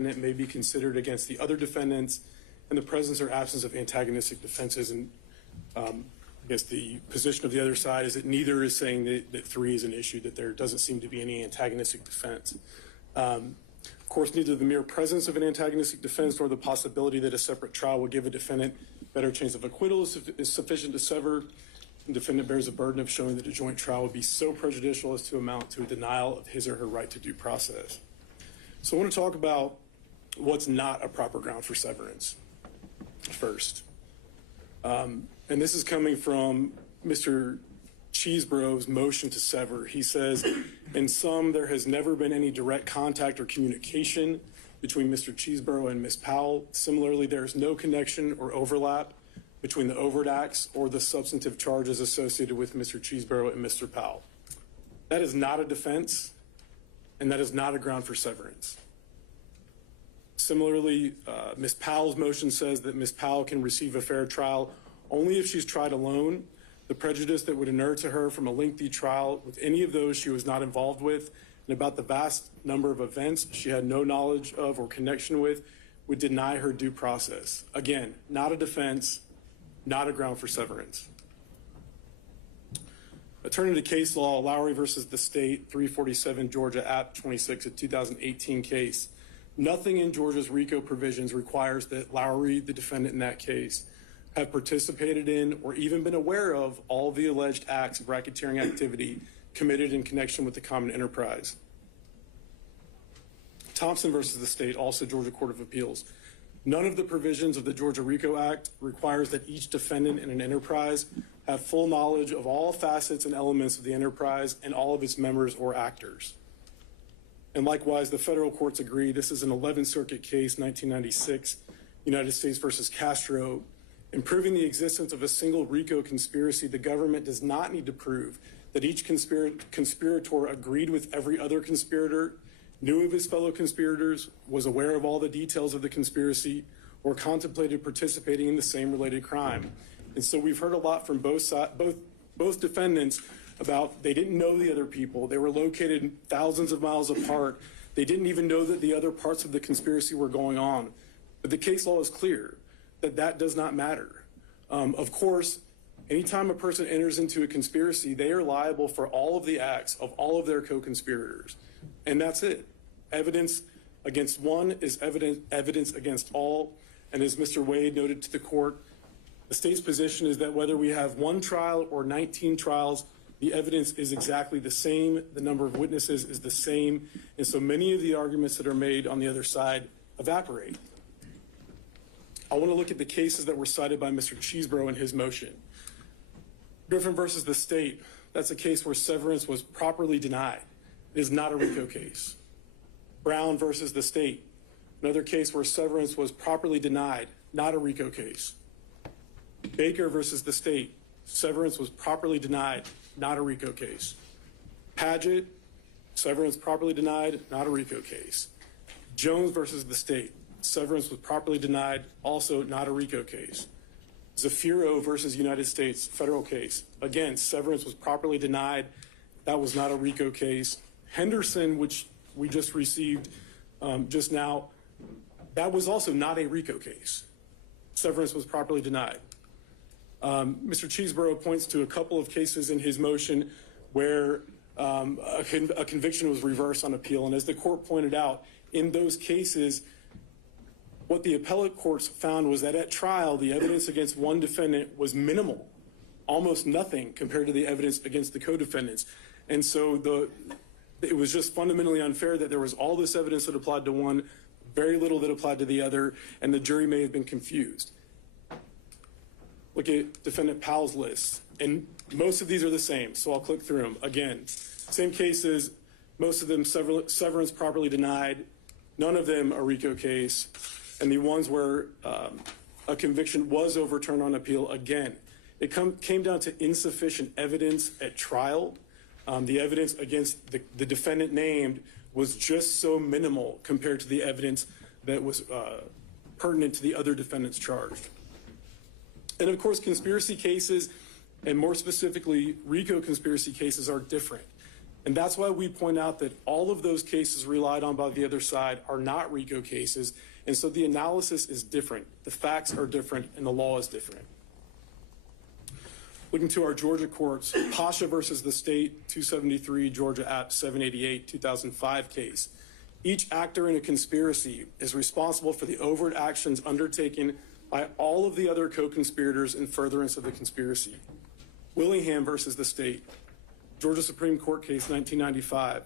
defendant may be considered against the other defendants in the presence or absence of antagonistic defenses. And I guess the position of the other side is that neither is saying that 3 is an issue, that there doesn't seem to be any antagonistic defense. Of course, neither the mere presence of an antagonistic defense nor the possibility that a separate trial will give a defendant better chance of acquittal is sufficient to sever. The defendant bears a burden of showing that a joint trial would be so prejudicial as to amount to a denial of his or her right to due process. So I want to talk about what's not a proper ground for severance first. And this is coming from Mr. Cheeseborough's motion to sever. He says, in sum, there has never been any direct contact or communication between Mr. Cheeseborough and Ms. Powell. Similarly, there is no connection or overlap between the overt acts or the substantive charges associated with Mr. Cheeseborough and Mr. Powell. That is not a defense, and that is not a ground for severance. Similarly, Ms. Powell's motion says that Ms. Powell can receive a fair trial only if she's tried alone. The prejudice that would inure to her from a lengthy trial with any of those she was not involved with, and about the vast number of events she had no knowledge of or connection with, would deny her due process. Again, not a defense, not a ground for severance. Turning to case law, Lowry versus the state, 347 Georgia App 26, a 2018 case. Nothing in Georgia's RICO provisions requires that Lowry, the defendant in that case, have participated in or even been aware of all the alleged acts of racketeering activity committed in connection with the common enterprise. Thompson versus the state, also Georgia Court of Appeals. None of the provisions of the Georgia RICO Act requires that each defendant in an enterprise have full knowledge of all facets and elements of the enterprise and all of its members or actors. And likewise, the federal courts agree. This is an 11th Circuit case, 1996, United States versus Castro. In proving the existence of a single RICO conspiracy, the government does not need to prove that each conspirator agreed with every other conspirator, knew of his fellow conspirators, was aware of all the details of the conspiracy, or contemplated participating in the same related crime. And so we've heard a lot from both defendants about they didn't know the other people. They were located thousands of miles apart. They didn't even know that the other parts of the conspiracy were going on. But the case law is clear that that does not matter. Of course, anytime a person enters into a conspiracy, they are liable for all of the acts of all of their co-conspirators. And that's it. Evidence against one is evidence against all. And as Mr. Wade noted to the court, the state's position is that whether we have one trial or 19 trials, the evidence is exactly the same. The number of witnesses is the same. And so many of the arguments that are made on the other side evaporate. I want to look at the cases that were cited by Mr. Cheeseborough in his motion. Griffin versus the state, that's a case where severance was properly denied. It is not a RICO case. Brown versus the state, another case where severance was properly denied, not a RICO case. Baker versus the state, severance was properly denied, not a RICO case. Padgett, severance properly denied, not a RICO case. Jones versus the state, severance was properly denied, also not a RICO case. Zafiro versus United States, federal case. Again, severance was properly denied. That was not a RICO case. Henderson, which we just received just now, that was also not a RICO case. Severance was properly denied. Mr. Cheeseborough points to a couple of cases in his motion where a conviction was reversed on appeal. And as the court pointed out, in those cases, what the appellate courts found was that at trial, the evidence against one defendant was minimal, almost nothing compared to the evidence against the co-defendants. And so it was just fundamentally unfair that there was all this evidence that applied to one, very little that applied to the other, and the jury may have been confused. Look at Defendant Powell's list, and most of these are the same, so I'll click through them. Again, same cases, most of them severance properly denied, none of them a RICO case, and the ones where a conviction was overturned on appeal, again, it came down to insufficient evidence at trial. The evidence against the defendant named was just so minimal compared to the evidence that was pertinent to the other defendants charged. And of course, conspiracy cases, and more specifically, RICO conspiracy cases, are different. And that's why we point out that all of those cases relied on by the other side are not RICO cases. And so the analysis is different. The facts are different and the law is different. Looking to our Georgia courts, Pasha versus the state, 273 Georgia App 788, 2005 case. Each actor in a conspiracy is responsible for the overt actions undertaken by all of the other co-conspirators in furtherance of the conspiracy. Willingham versus the state, Georgia Supreme Court case 1995,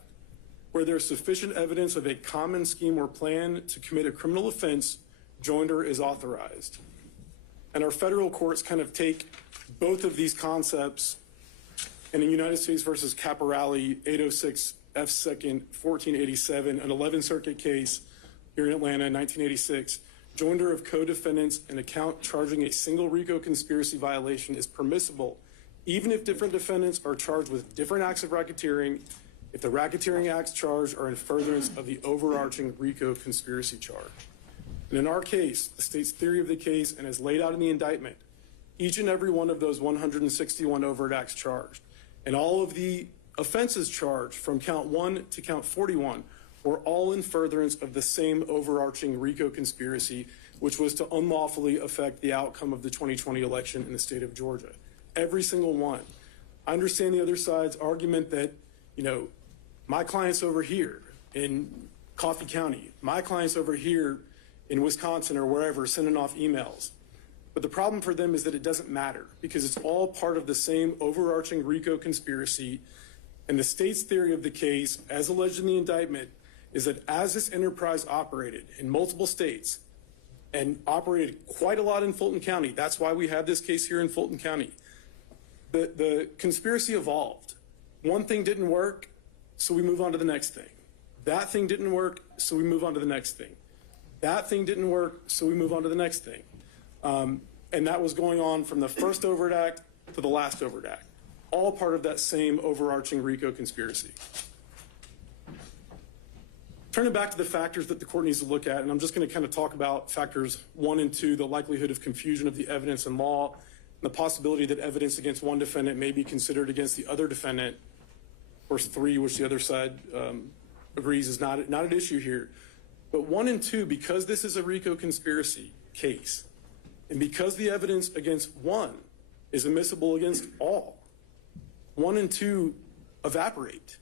where there's sufficient evidence of a common scheme or plan to commit a criminal offense, joinder is authorized. And our federal courts kind of take both of these concepts, and in United States versus Caporale 806 F. 2nd 1487, an 11th Circuit case here in Atlanta in 1986, joinder of co-defendants in a count charging a single RICO conspiracy violation is permissible even if different defendants are charged with different acts of racketeering, if the racketeering acts charged are in furtherance of the overarching RICO conspiracy charge. And in our case, the state's theory of the case and as laid out in the indictment, each and every one of those 161 overt acts charged and all of the offenses charged from count 1 to count 41 were all in furtherance of the same overarching RICO conspiracy, which was to unlawfully affect the outcome of the 2020 election in the state of Georgia. Every single one. I understand the other side's argument that, my client's over here in Coffee County, my client's over here in Wisconsin or wherever sending off emails. But the problem for them is that it doesn't matter because it's all part of the same overarching RICO conspiracy. And the state's theory of the case, as alleged in the indictment, is that as this enterprise operated in multiple states and operated quite a lot in Fulton County, that's why we have this case here in Fulton County, the conspiracy evolved. One thing didn't work, so we move on to the next thing. That thing didn't work, so we move on to the next thing. That thing didn't work, so we move on to the next thing. And that was going on from the first overt act to the last overt act, all part of that same overarching RICO conspiracy. Turning back to the factors that the court needs to look at, and I'm just going to kind of talk about factors 1 and 2, the likelihood of confusion of the evidence in law, and the possibility that evidence against one defendant may be considered against the other defendant. Of course, 3, which the other side agrees is not an issue here. But 1 and 2, because this is a RICO conspiracy case, and because the evidence against one is admissible against all, 1 and 2 evaporate.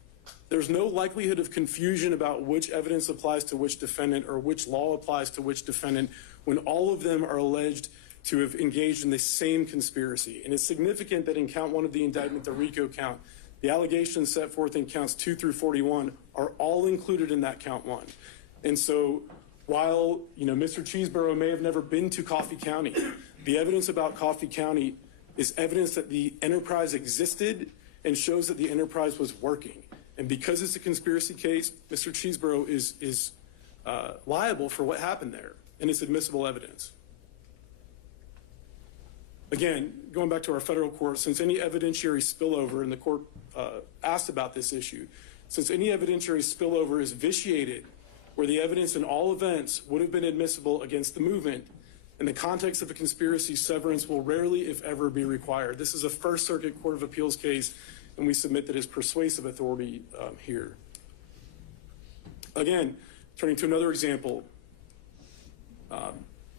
There's no likelihood of confusion about which evidence applies to which defendant or which law applies to which defendant when all of them are alleged to have engaged in the same conspiracy. And it's significant that in count 1 of the indictment, the RICO count, the allegations set forth in counts 2 through 41 are all included in that count 1. And so while, Mr. Cheeseborough may have never been to Coffee County, the evidence about Coffee County is evidence that the enterprise existed and shows that the enterprise was working. And because it's a conspiracy case, Mr. Cheeseborough is liable for what happened there, and it's admissible evidence. Again, going back to our federal court, since any evidentiary spillover, and the court asked about this issue, since any evidentiary spillover is vitiated where the evidence in all events would have been admissible against the movement, in the context of a conspiracy, severance will rarely, if ever, be required. This is a First Circuit Court of Appeals case, and we submit that as persuasive authority here. Again, turning to another example,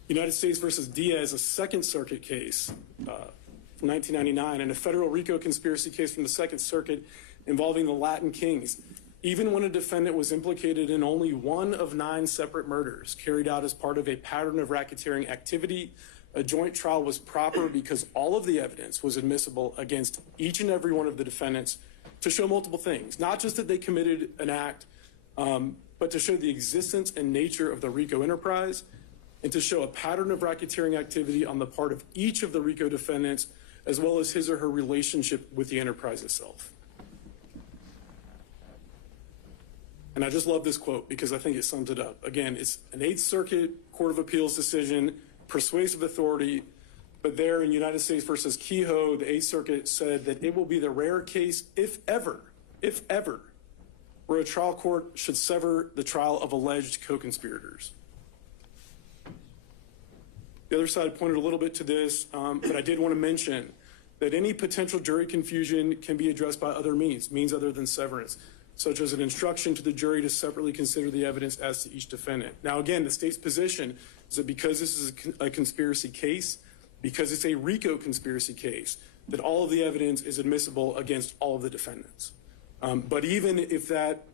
United States versus Diaz, a Second Circuit case from 1999, and a federal RICO conspiracy case from the Second Circuit involving the Latin Kings. Even when a defendant was implicated in only 1 of 9 separate murders carried out as part of a pattern of racketeering activity, a joint trial was proper because all of the evidence was admissible against each and every one of the defendants to show multiple things, not just that they committed an act, but to show the existence and nature of the RICO enterprise and to show a pattern of racketeering activity on the part of each of the RICO defendants, as well as his or her relationship with the enterprise itself. And I just love this quote because I think it sums it up. Again, it's an 8th Circuit Court of Appeals decision, persuasive authority, but there in United States versus Kehoe, the 8th Circuit said that it will be the rare case, if ever, where a trial court should sever the trial of alleged co-conspirators. The other side pointed a little bit to this, but I did want to mention that any potential jury confusion can be addressed by other means other than severance, such as an instruction to the jury to separately consider the evidence as to each defendant. Now, again, the state's position is that because this is a conspiracy case, because it's a RICO conspiracy case, that all of the evidence is admissible against all of the defendants. But even if that,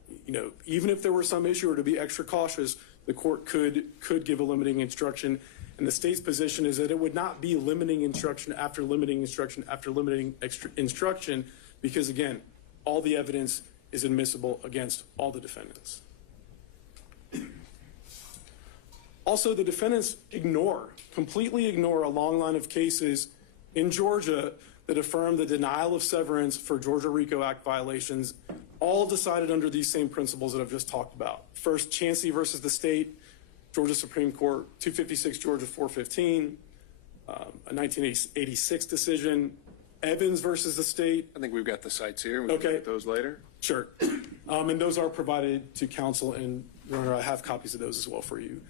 even if there were some issue or to be extra cautious, the court could give a limiting instruction. And the state's position is that it would not be limiting instruction after limiting instruction after limiting instruction, because again, all the evidence is admissible against all the defendants. Also, the defendants completely ignore a long line of cases in Georgia that affirm the denial of severance for Georgia RICO Act violations, all decided under these same principles that I've just talked about. First, Chancey versus the state, Georgia Supreme Court, 256 Georgia 415, a 1986 decision. Evans versus the state. I think we've got the sites here. We can get those later. Sure. And those are provided to counsel, and I have copies of those as well for you.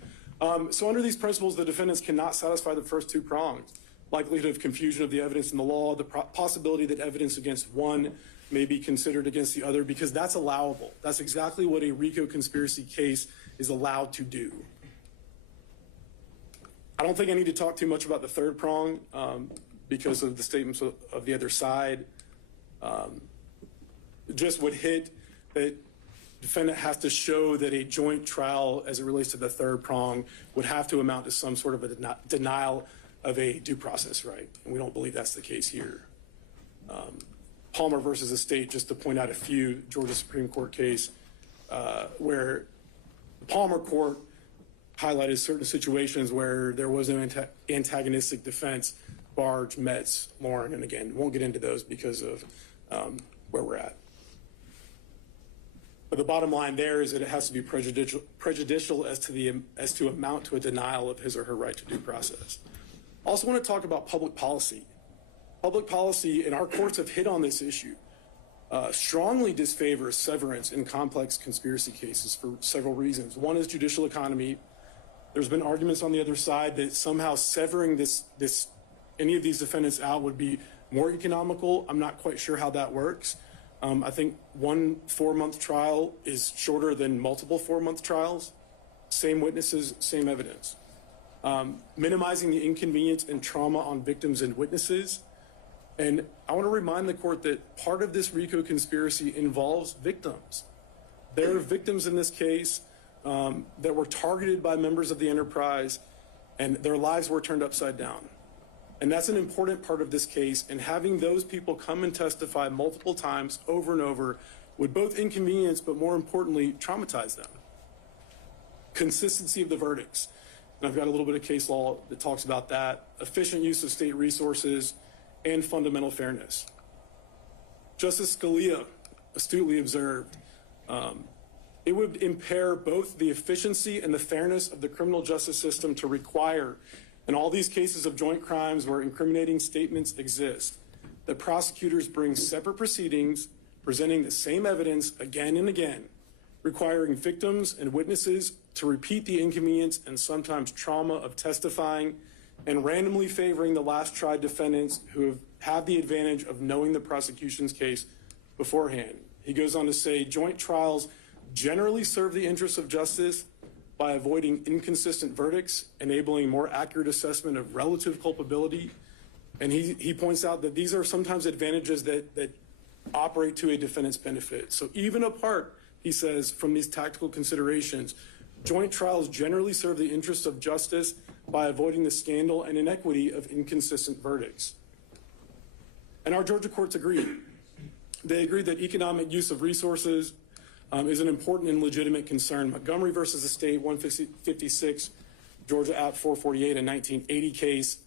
So under these principles, the defendants cannot satisfy the first two prongs: likelihood of confusion of the evidence in the law, the possibility that evidence against one may be considered against the other, because that's allowable. That's exactly what a RICO conspiracy case is allowed to do. I don't think I need to talk too much about the third prong because of the statements of the other side. Just would hit that defendant has to show that a joint trial as it relates to the third prong would have to amount to some sort of a denial of a due process right. And we don't believe that's the case here. Palmer versus the state, just to point out a few, Georgia Supreme Court case where the Palmer court highlighted certain situations where there was an antagonistic defense, Barge, Metz, Lauren, and again, won't get into those because of where we're at. But the bottom line there is that it has to be prejudicial as to amount to a denial of his or her right to due process. Also want to talk about public policy. Public policy, and our courts have hit on this issue, strongly disfavors severance in complex conspiracy cases for several reasons. One is judicial economy. There's been arguments on the other side that somehow severing any of these defendants out would be more economical. I'm not quite sure how that works. I think one 4-month trial is shorter than multiple 4-month trials. Same witnesses, same evidence. Minimizing the inconvenience and trauma on victims and witnesses. And I want to remind the court that part of this RICO conspiracy involves victims. There are victims in this case that were targeted by members of the enterprise, and their lives were turned upside down. And that's an important part of this case, and having those people come and testify multiple times over and over would both inconvenience, but more importantly, traumatize them. Consistency of the verdicts. And I've got a little bit of case law that talks about that. Efficient use of state resources and fundamental fairness. Justice Scalia astutely observed, it would impair both the efficiency and the fairness of the criminal justice system to require, in all these cases of joint crimes where incriminating statements exist, that prosecutors bring separate proceedings presenting the same evidence again and again, requiring victims and witnesses to repeat the inconvenience and sometimes trauma of testifying, and randomly favoring the last tried defendants who have had the advantage of knowing the prosecution's case beforehand. He goes on to say, joint trials generally serve the interests of justice by avoiding inconsistent verdicts, enabling more accurate assessment of relative culpability. And he points out that these are sometimes advantages that operate to a defendant's benefit. So even apart, he says, from these tactical considerations, joint trials generally serve the interests of justice by avoiding the scandal and inequity of inconsistent verdicts. And our Georgia courts agree. They agree that economic use of resources is an important and legitimate concern. Montgomery versus the state, 156, Georgia App 448, a 1980 case.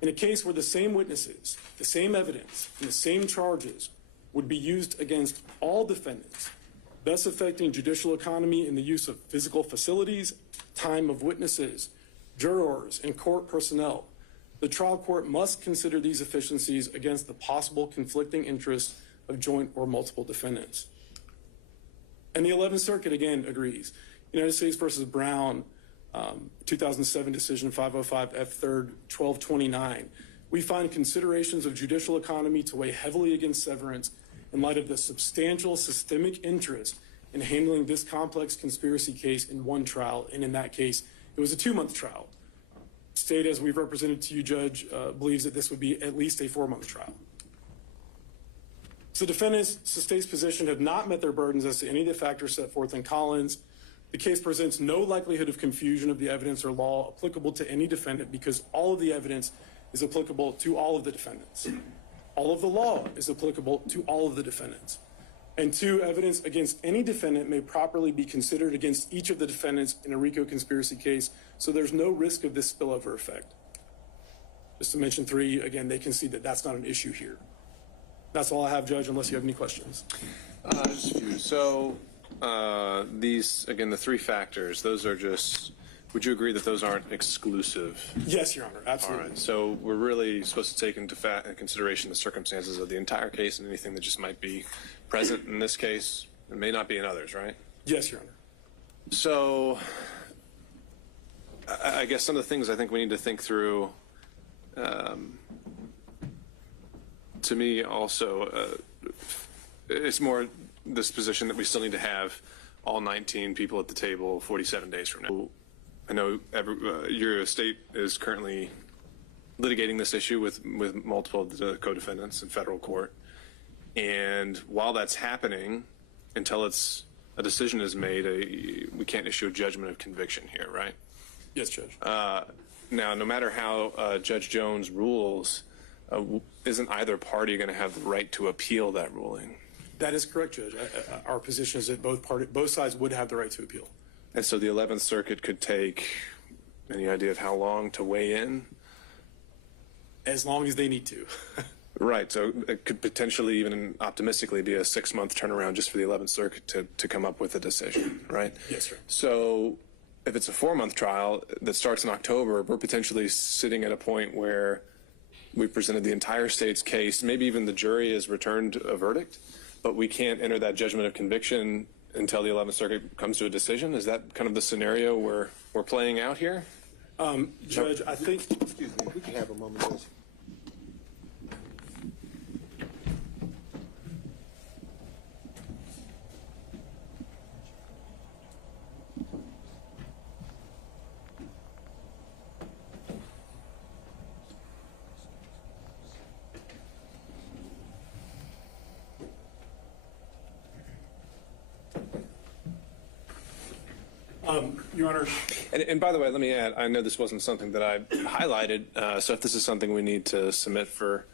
In a case where the same witnesses, the same evidence, and the same charges would be used against all defendants, thus affecting judicial economy in the use of physical facilities, time of witnesses, jurors, and court personnel. The trial court must consider these efficiencies against the possible conflicting interests of joint or multiple defendants. And the 11th Circuit, again, agrees. United States versus Brown, 2007 decision 505 F3rd 1229. we find considerations of judicial economy to weigh heavily against severance in light of the substantial systemic interest in handling this complex conspiracy case in one trial, and in that case, it was a 2-month trial. State, as we've represented to you, Judge, believes that this would be at least a 4-month trial. So defendants, the state's position, have not met their burdens as to any of the factors set forth in Collins. The case presents no likelihood of confusion of the evidence or law applicable to any defendant because all of the evidence is applicable to all of the defendants. All of the law is applicable to all of the defendants. And 2, evidence against any defendant may properly be considered against each of the defendants in a RICO conspiracy case, so there's no risk of this spillover effect. Just to mention 3, again, they concede that that's not an issue here. That's all I have, Judge, unless you have any questions. Just a few. So these, again, the 3 factors, those are just, would you agree that those aren't exclusive? Yes, Your Honor, absolutely. All right. So we're really supposed to take into consideration the circumstances of the entire case and anything that just might be present in this case and may not be in others, right? Yes, Your Honor. So I guess some of the things I think we need to think through, to me also, it's more this position that we still need to have all 19 people at the table 47 days from now. I know your state is currently litigating this issue with multiple of the co-defendants in federal court. And while that's happening, until a decision is made, we can't issue a judgment of conviction here, right? Yes, Judge. Now, no matter how Judge Jones rules, isn't either party going to have the right to appeal that ruling? That is correct, Judge. Our position is that both sides would have the right to appeal. And so the 11th Circuit could take any idea of how long to weigh in? As long as they need to. Right. So it could potentially even optimistically be a 6-month turnaround just for the 11th Circuit to come up with a decision, right? Yes, sir. So if it's a 4-month trial that starts in October, we're potentially sitting at a point where we've presented the entire state's case. Maybe even the jury has returned a verdict, but we can't enter that judgment of conviction until the 11th Circuit comes to a decision. Is that kind of the scenario we're playing out here? Judge, I think... Excuse me, we can have a moment, Judge. Your Honor. And by the way, let me add, I know this wasn't something that I highlighted, so if this is something we need to submit for,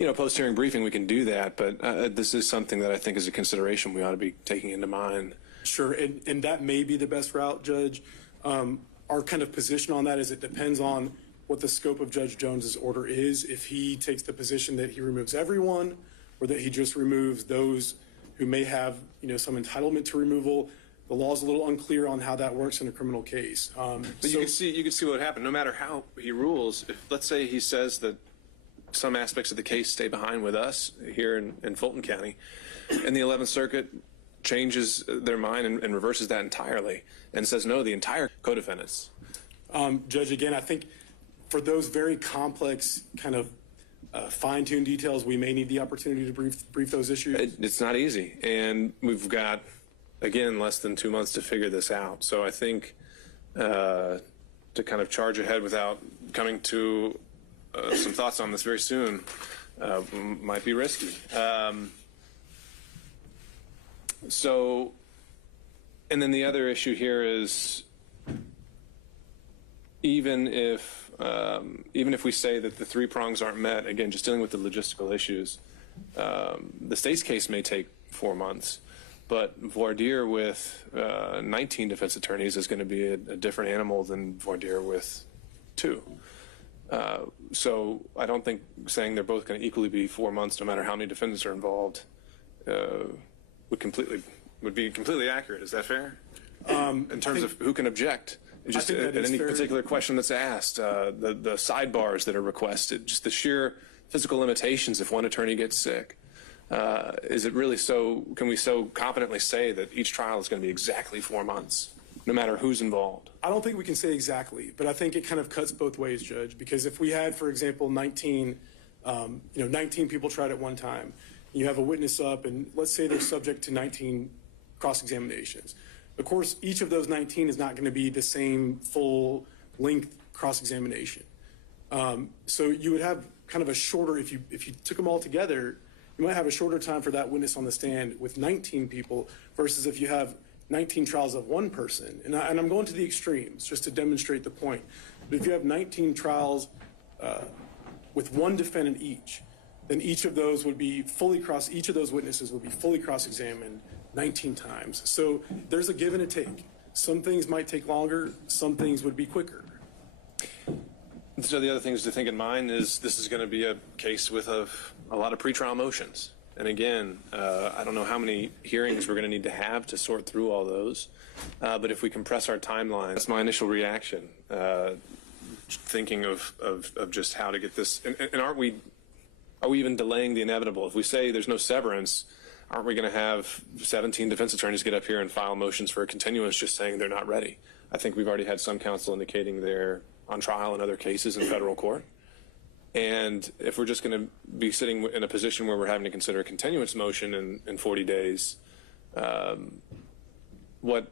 post-hearing briefing, we can do that, but this is something that I think is a consideration we ought to be taking into mind. Sure, and that may be the best route, Judge. Our kind of position on that is it depends on what the scope of Judge Jones's order is. If he takes the position that he removes everyone, or that he just removes those who may have, some entitlement to removal, the law is a little unclear on how that works in a criminal case. But you can see what would happen. No matter how he rules, if let's say he says that some aspects of the case stay behind with us here in Fulton County, and the 11th Circuit changes their mind and reverses that entirely and says, no, the entire co-defendants. Judge, again, I think for those very complex kind of fine-tuned details, we may need the opportunity to brief those issues. It's not easy. And we've got, again, less than 2 months to figure this out. So I think to kind of charge ahead without coming to some thoughts on this very soon might be risky. And then the other issue here is even if we say that the 3 prongs aren't met, again, just dealing with the logistical issues, the state's case may take 4 months. But voir dire with 19 defense attorneys is going to be a different animal than voir dire with 2. So I don't think saying they're both going to equally be 4 months, no matter how many defendants are involved, would be completely accurate. Is that fair? In terms of who can object, just at any particular question that's asked, the sidebars that are requested, just the sheer physical limitations if one attorney gets sick. Is it really so? Can we so confidently say that each trial is going to be exactly 4 months? no matter who's involved? I don't think we can say exactly, but I think it kind of cuts both ways, Judge, because if we had, for example, 19 people tried at one time, you have a witness up, and let's say they're subject to 19 cross-examinations. Of course, each of those 19 is not going to be the same full-length cross-examination. So you would have kind of a shorter, if you took them all together, you might have a shorter time for that witness on the stand with 19 people versus if you have 19 trials of one person. And I'm going to the extremes just to demonstrate the point. But if you have 19 trials with one defendant each, then each of those witnesses would be fully cross-examined 19 times. So there's a give and a take. Some things might take longer, some things would be quicker. So the other things to think in mind is this is going to be a case with a lot of pretrial motions. And again, I don't know how many hearings we're going to need to have to sort through all those. But if we compress our timeline, that's my initial reaction, thinking of just how to get this. And are we even delaying the inevitable? If we say there's no severance, aren't we going to have 17 defense attorneys get up here and file motions for a continuance just saying they're not ready? I think we've already had some counsel indicating they're on trial in other cases in federal court. And if we're just going to be sitting in a position where we're having to consider a continuance motion in 40 days, why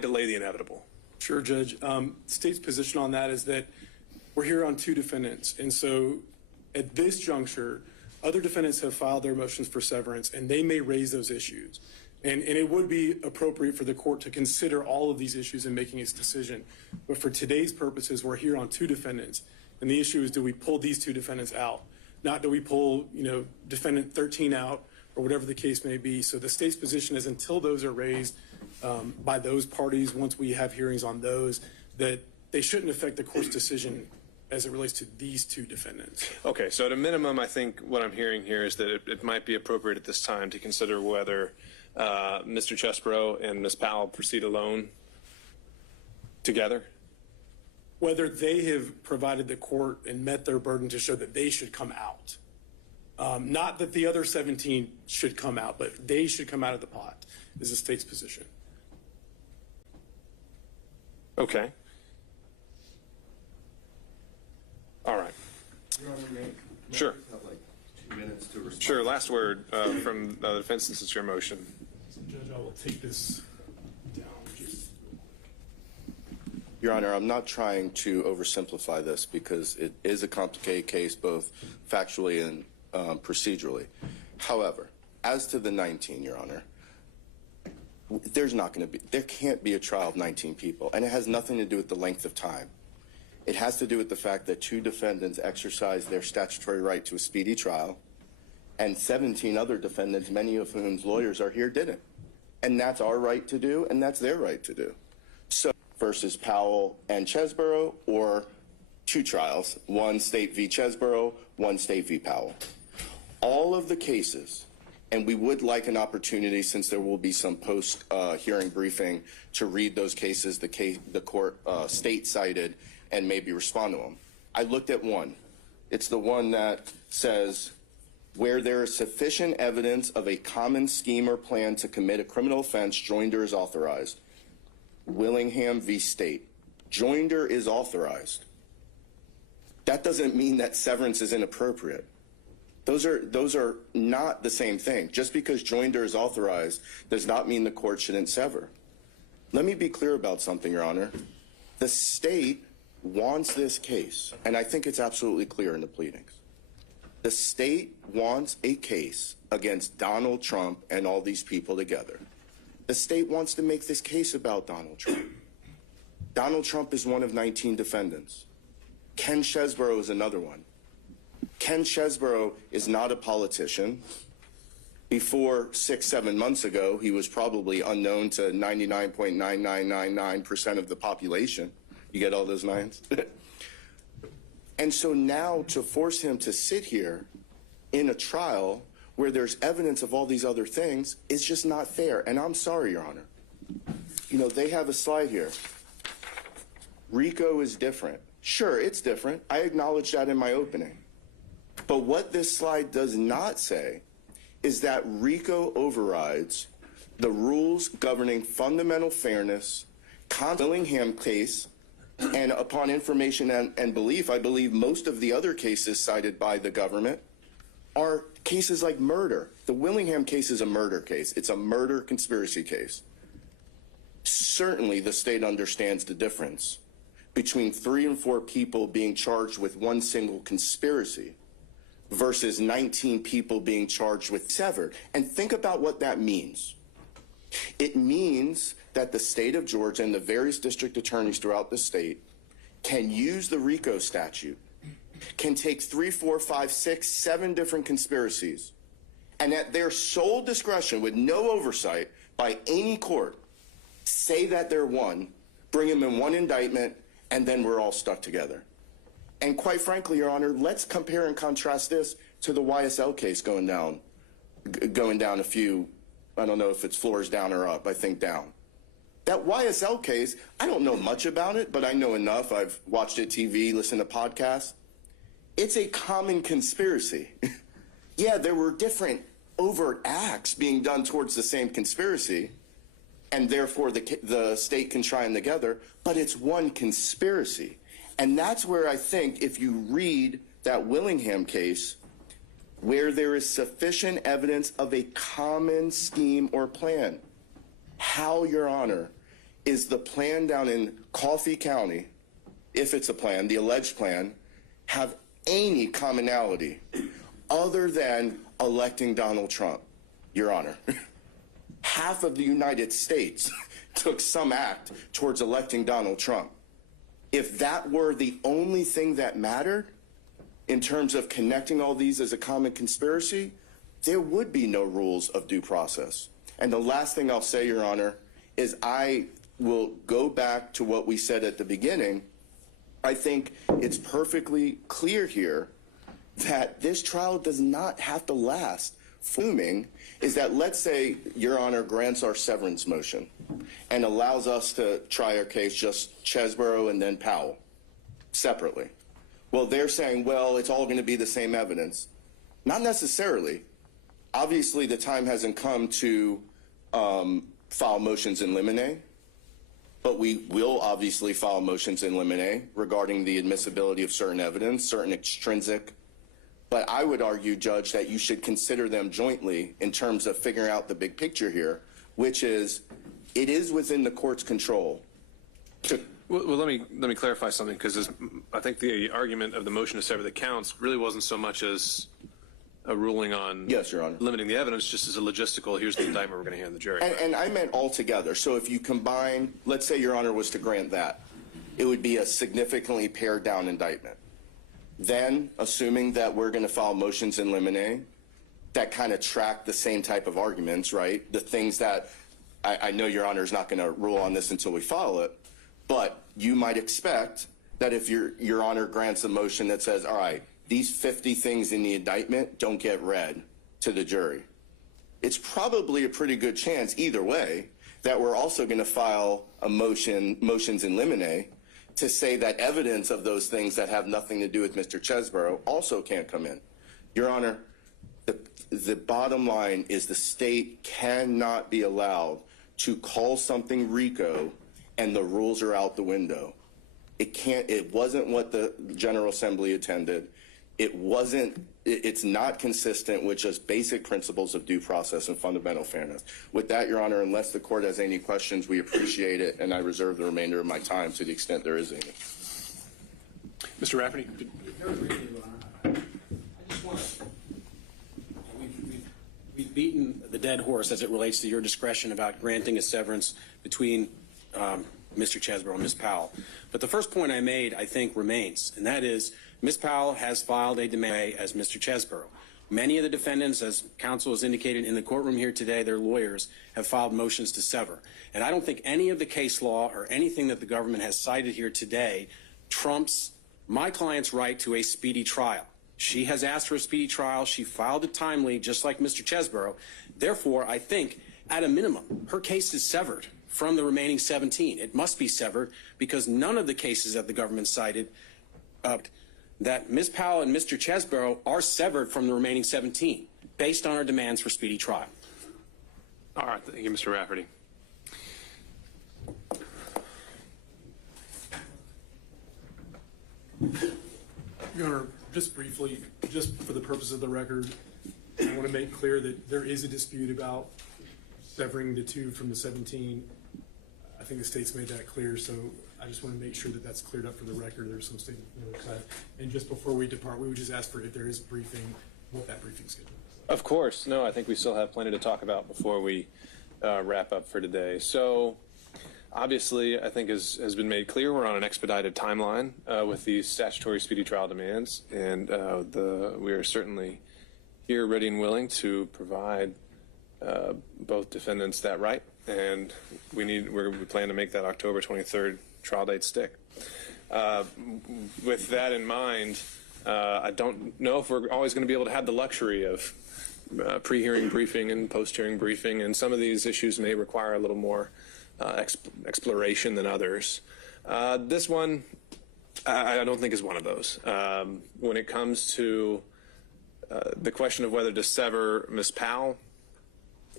delay the inevitable? Sure, Judge. The state's position on that is that we're here on two defendants. And so at this juncture, other defendants have filed their motions for severance, and they may raise those issues. And it would be appropriate for the court to consider all of these issues in making its decision. But for today's purposes, we're here on two defendants. And the issue is, do we pull these two defendants out? Not do we pull, defendant 13 out or whatever the case may be. So the state's position is until those are raised by those parties, once we have hearings on those, that they shouldn't affect the court's decision as it relates to these two defendants. Okay, so at a minimum, I think what I'm hearing here is that it might be appropriate at this time to consider whether Mr. Chesbrough and Ms. Powell proceed alone together? Whether they have provided the court and met their burden to show that they should come out. Not that the other 17 should come out, but they should come out of the pot is the state's position. Okay. All right. Your Honor, may Sure. I have like 2 minutes to respond? Sure, last word from the defense since it's your motion. Judge, I will take this down. Your Honor, I'm not trying to oversimplify this because it is a complicated case both factually and procedurally. However, as to the 19, Your Honor, there can't be a trial of 19 people, and it has nothing to do with the length of time. It has to do with the fact that two defendants exercised their statutory right to a speedy trial, and 17 other defendants, many of whom's lawyers are here, didn't. And that's our right to do, and that's their right to do. So versus Powell and Chesbrough, or two trials, one state v. Chesbrough, one state v. Powell. All of the cases, and we would like an opportunity, since there will be some post-hearing briefing, to read those cases the court state cited and maybe respond to them. I looked at one. It's the one that says, where there is sufficient evidence of a common scheme or plan to commit a criminal offense, joinder is authorized. Willingham v. State. Joinder is authorized. That doesn't mean that severance is inappropriate. Those are not the same thing. Just because joinder is authorized does not mean the court shouldn't sever. Let me be clear about something, Your Honor. The state wants this case, and I think it's absolutely clear in the pleadings. The state wants a case against Donald Trump and all these people together. The state wants to make this case about Donald Trump. Donald Trump is one of 19 defendants. Ken Chesbrough is another one. Ken Chesbrough is not a politician. Before 6-7 months ago, he was probably unknown to 99.9999% of the population. You get all those nines? And so now to force him to sit here in a trial where there's evidence of all these other things is just not fair. And I'm sorry, Your Honor. They have a slide here. RICO is different. Sure, it's different. I acknowledge that in my opening. But what this slide does not say is that RICO overrides the rules governing fundamental fairness, Willingham case, and upon information and belief, I believe most of the other cases cited by the government are cases like murder. The Willingham case is a murder case. It's a murder conspiracy case. Certainly the state understands the difference between 3 and 4 people being charged with one single conspiracy versus 19 people being charged with severed. And think about what that means. It means that the state of Georgia and the various district attorneys throughout the state can use the RICO statute, can take 3, 4, 5, 6, 7 different conspiracies, and at their sole discretion, with no oversight by any court, say that they're one, bring them in one indictment, and then we're all stuck together. And quite frankly, Your Honor, let's compare and contrast this to the YSL case going down a few, I don't know if it's floors down or up, I think down. That YSL case, I don't know much about it, but I know enough. I've watched it TV, listened to podcasts. It's a common conspiracy. Yeah, there were different overt acts being done towards the same conspiracy, and therefore the state can try them together, but it's one conspiracy. And that's where I think if you read that Willingham case, where there is sufficient evidence of a common scheme or plan, how, Your Honor, is the plan down in Coffee County, if it's a plan, the alleged plan, have any commonality other than electing Donald Trump, Your Honor? Half of the United States took some act towards electing Donald Trump. If that were the only thing that mattered in terms of connecting all these as a common conspiracy, there would be no rules of due process. And the last thing I'll say, Your Honor, is I will go back to what we said at the beginning. I think it's perfectly clear here that this trial does not have to last. Fuming is that, let's say Your Honor grants our severance motion and allows us to try our case just Chesborough and then Powell separately. Well, they're saying, well, it's all going to be the same evidence. Not necessarily. Obviously, the time hasn't come to file motions in limine, but we will obviously file motions in limine regarding the admissibility of certain evidence, certain extrinsic. But I would argue, Judge, that you should consider them jointly in terms of figuring out the big picture here, which is it is within the court's control to. Well, let me clarify something, because I think the argument of the motion to sever the counts really wasn't so much as a ruling on Yes, Your Honor. limiting the evidence, just as a logistical, here's the indictment we're going to hand the jury. And I meant altogether. So if you combine, let's say Your Honor was to grant that, it would be a significantly pared down indictment. Then, assuming that we're going to file motions in limine that kind of track the same type of arguments, right? The things that I know Your Honor is not going to rule on this until we file it, but you might expect that if Your Honor grants a motion that says, all right, these 50 things in the indictment don't get read to the jury, it's probably a pretty good chance either way that we're also going to file a motions in limine to say that evidence of those things that have nothing to do with Mr. Chesborough also can't come in. Your Honor, the bottom line is the state cannot be allowed to call something RICO and the rules are out the window. It wasn't what the General Assembly intended. It's not consistent with just basic principles of due process and fundamental fairness. With that, Your Honor, unless the court has any questions, we appreciate it, and I reserve the remainder of my time to the extent there is any. Mr. Rafferty? Very briefly, Your Honor, I just want to, we've beaten the dead horse as it relates to your discretion about granting a severance between Mr. Chesborough and Ms. Powell. But the first point I made, I think, remains, and that is Ms. Powell has filed a demand as Mr. Chesborough. Many of the defendants, as counsel has indicated in the courtroom here today, their lawyers have filed motions to sever. And I don't think any of the case law or anything that the government has cited here today trumps my client's right to a speedy trial. She has asked for a speedy trial. She filed it timely, just like Mr. Chesborough. Therefore, I think, at a minimum, her case is severed from the remaining 17. It must be severed because none of the cases that the government cited that Ms. Powell and Mr. Chesborough are severed from the remaining 17 based on our demands for speedy trial. All right, thank you, Mr. Rafferty. Your Honor, just briefly, just for the purpose of the record, I want to make clear that there is a dispute about severing the 2 from the 17. I think the state's made that clear, so I just want to make sure that that's cleared up for the record. There's some statement on the other side. And just before we depart, we would just ask for if there is briefing, what that briefing schedule is. Of course. No, I think we still have plenty to talk about before we wrap up for today. So obviously, I think as has been made clear, we're on an expedited timeline with these statutory speedy trial demands, and we are certainly here ready and willing to provide both defendants that right, and we plan to make that October 23rd trial date stick. With that in mind, I don't know if we're always going to be able to have the luxury of pre-hearing briefing and post-hearing briefing, and some of these issues may require a little more exploration than others. This one, I don't think is one of those. When it comes to the question of whether to sever Ms. Powell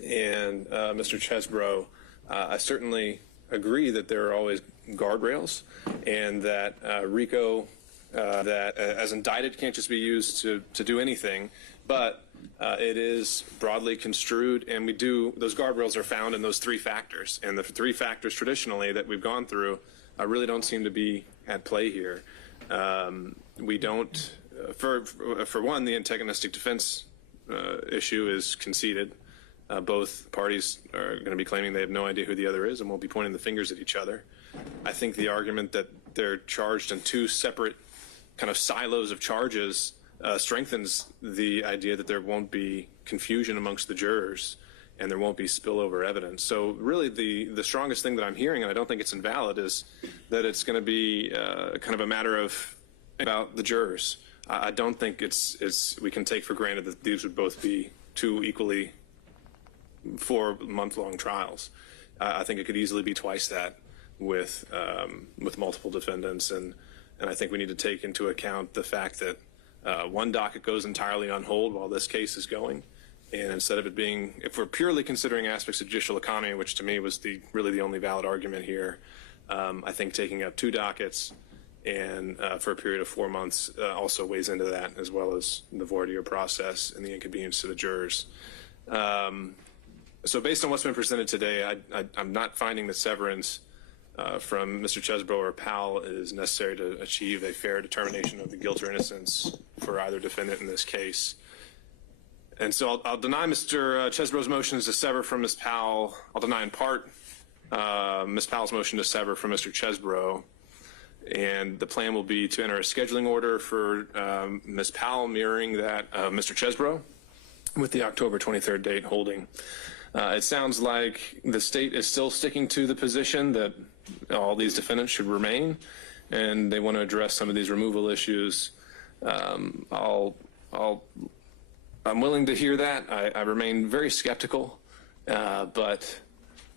and Mr. Chesbrough, I certainly agree that there are always guardrails, and that RICO, that as indicted, can't just be used to do anything, but it is broadly construed, and those guardrails are found in those 3 factors. And the 3 factors traditionally that we've gone through really don't seem to be at play here. We don't, for one, the antagonistic defense issue is conceded. Both parties are going to be claiming they have no idea who the other is and won't be pointing the fingers at each other. I think the argument that they're charged in 2 separate kind of silos of charges strengthens the idea that there won't be confusion amongst the jurors and there won't be spillover evidence. So really the strongest thing that I'm hearing, and I don't think it's invalid, is that it's going to be kind of a matter of about the jurors. I don't think we can take for granted that these would both be 2 equally 4-month-long trials. I think it could easily be twice that with multiple defendants, and I think we need to take into account the fact that one docket goes entirely on hold while this case is going, and instead of it being, if we're purely considering aspects of judicial economy, which to me was really the only valid argument here, I think taking up 2 dockets and for a period of 4 months also weighs into that, as well as the voir dire process and the inconvenience to the jurors. So based on what's been presented today, I'm not finding that severance from Mr. Chesbrough or Powell is necessary to achieve a fair determination of the guilt or innocence for either defendant in this case. And so I'll deny Mr. Chesbrough's motion to sever from Ms. Powell. I'll deny in part Ms. Powell's motion to sever from Mr. Chesbrough. And the plan will be to enter a scheduling order for Ms. Powell mirroring that of Mr. Chesbrough with the October 23rd date holding. It sounds like the state is still sticking to the position that all these defendants should remain, and they want to address some of these removal issues. I'm willing to hear that. I remain very skeptical, but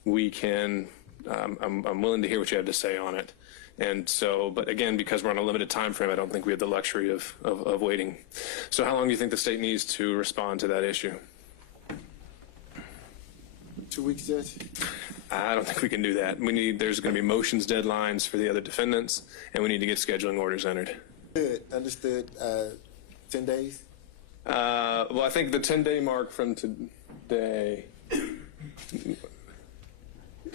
we can. I'm willing to hear what you have to say on it. And so, but again, because we're on a limited time frame, I don't think we have the luxury of waiting. So how long do you think the state needs to respond to that issue? 2 weeks, Judge? I don't think we can do that. There's going to be motions deadlines for the other defendants, and we need to get scheduling orders entered. Good. Understood. 10 days? Well, I think the 10-day mark from today.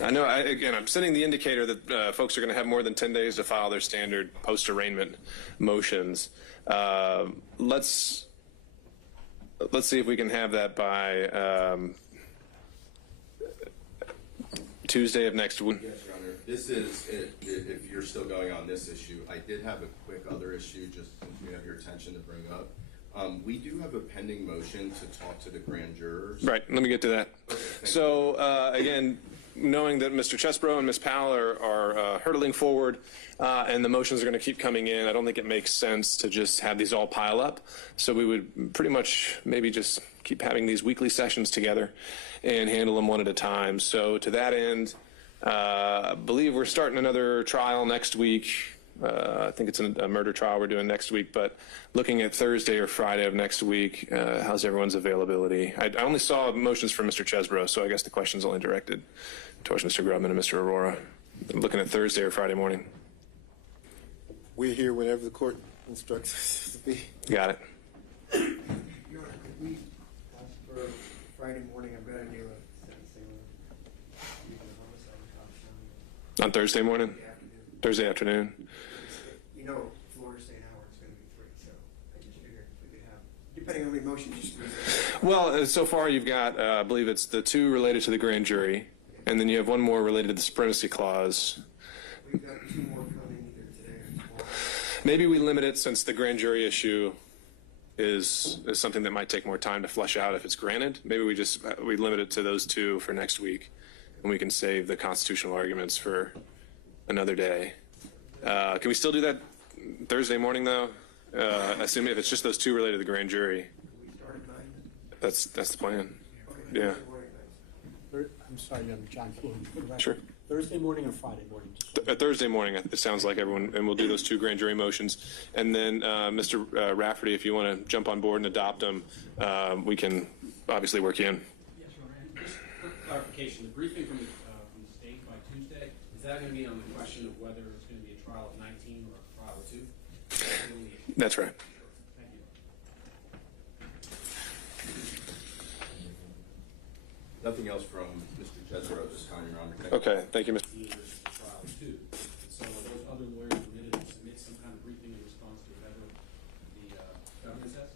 I know, again, I'm setting the indicator that folks are going to have more than 10 days to file their standard post-arraignment motions. Let's see if we can have that by Tuesday of next week. Yes, Your Honor. This is, if you're still going on this issue, I did have a quick other issue just since we have your attention to bring up. We do have a pending motion to talk to the grand jurors. Right, let me get to that. Okay, so, again, knowing that Mr. Chesbrough and Ms. Powell are hurtling forward and the motions are going to keep coming in, I don't think it makes sense to just have these all pile up. So we would pretty much maybe just keep having these weekly sessions together and handle them one at a time. So to that end, I believe we're starting another trial next week. I think it's a murder trial we're doing next week, but looking at Thursday or Friday of next week, how's everyone's availability? I only saw motions from Mr. Chesbro, so I guess the question's only directed towards Mr. Grubman and Mr. Aurora. I'm looking at Thursday or Friday morning. We're here whenever the court instructs us to be. Got it. Your Honor, could we ask for Friday morning? I've got to do a sentencing with the homicide cops On Thursday morning? in the afternoon. Thursday afternoon? You know, Florida State Howard's going to be free, so I just figured we could have, depending on how many motions you squeeze in. Well, so far you've got, I believe it's the two related to the grand jury, and then you have one more related to the supremacy clause. We've got two more coming either today or tomorrow. Maybe we limit it, since the grand jury issue is something that might take more time to flesh out if it's granted. Maybe we limit it to those two for next week, and we can save the constitutional arguments for another day. Can we still do that Thursday morning, though? Assuming if it's just those two related to the grand jury. We start at 9. That's the plan. Okay, Yeah. Thursday morning, nice. I'm sorry, I'm John Floyd. For the record. Sure. Thursday morning or Friday morning? Thursday morning, it sounds like everyone, and we'll do those two grand jury motions. And then, Mr. Rafferty, if you want to jump on board and adopt them, we can obviously work you in. Yes, Your Honor. Just for clarification, the briefing from the state by Tuesday, is that going to be on the question of whether it's going to be a trial of 19 or a trial of 2? That's right. Thank you. Nothing else from Mr. Chesbro this time, Your Honor. Thank you. Okay, thank you, Mr. The trial of 2. So are those other lawyers permitted to submit some kind of briefing in response to whatever the government says?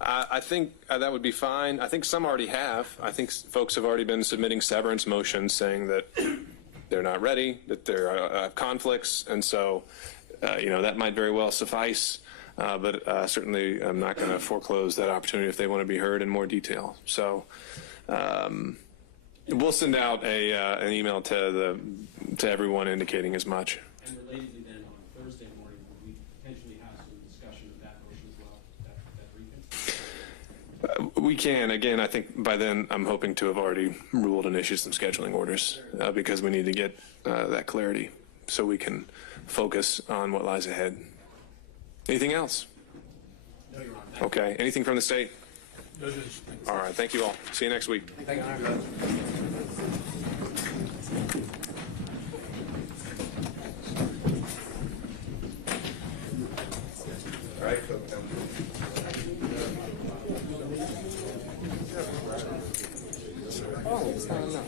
I think that would be fine. I think some already have. I think folks have already been submitting severance motions saying that they're not ready, that there are conflicts, and so that might very well suffice. But certainly, I'm not going to foreclose that opportunity if they want to be heard in more detail. So we'll send out an email to everyone indicating as much. And relatedly, then on Thursday morning, would we potentially have some discussion of that motion as well, that briefing? We can. Again, I think by then I'm hoping to have already ruled and issued some scheduling orders because we need to get that clarity so we can focus on what lies ahead. Anything else? No, Your Honor. Okay. Anything from the state? All right. Thank you all. See you next week. Thank you. All right.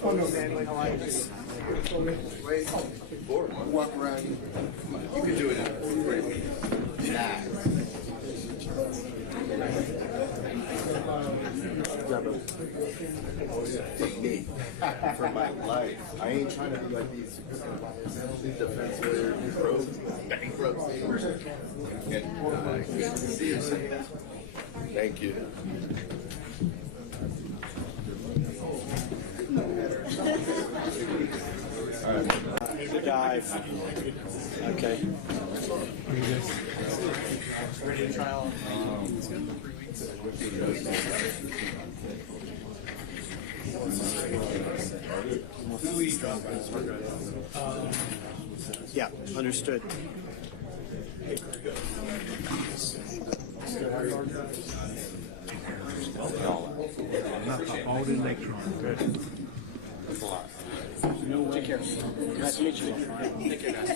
Oh, no, man, how are you? Wait, walk around. You can do it in 3 minutes. Me, for my life. I ain't trying to be like these defense lawyers, bankrupt. Good to see you. Thank you. Good dive. Okay. Ready to trial? Yeah, understood. Take care. Nice to meet you. Take care, guys.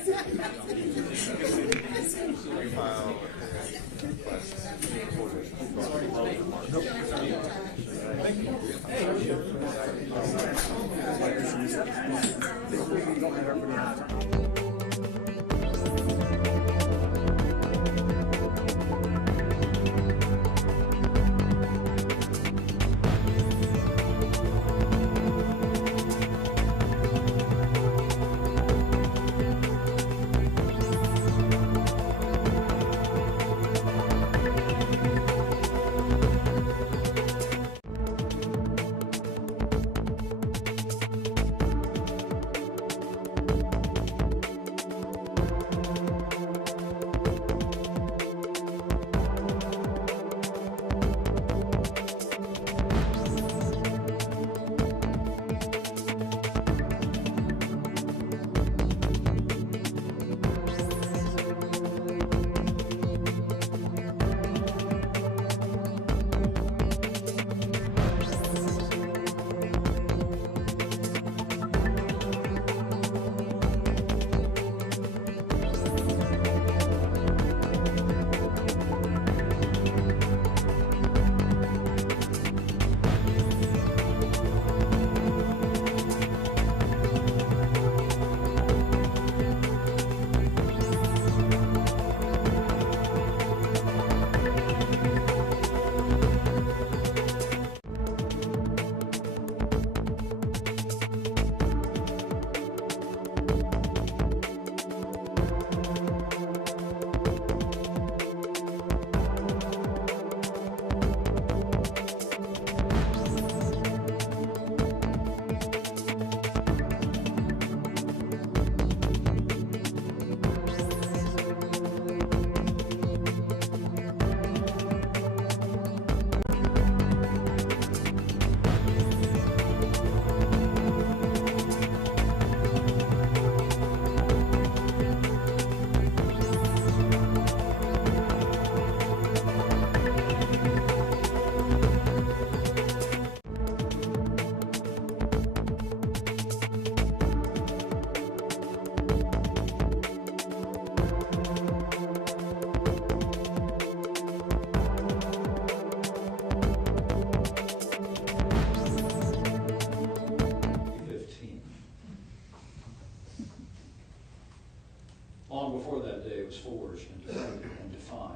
was forged and defended and defined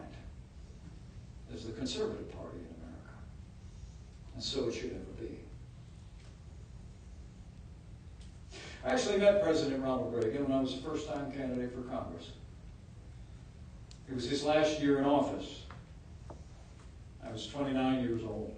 as the conservative party in America. And so it should ever be. I actually met President Ronald Reagan when I was a first-time candidate for Congress. It was his last year in office. I was 29 years old.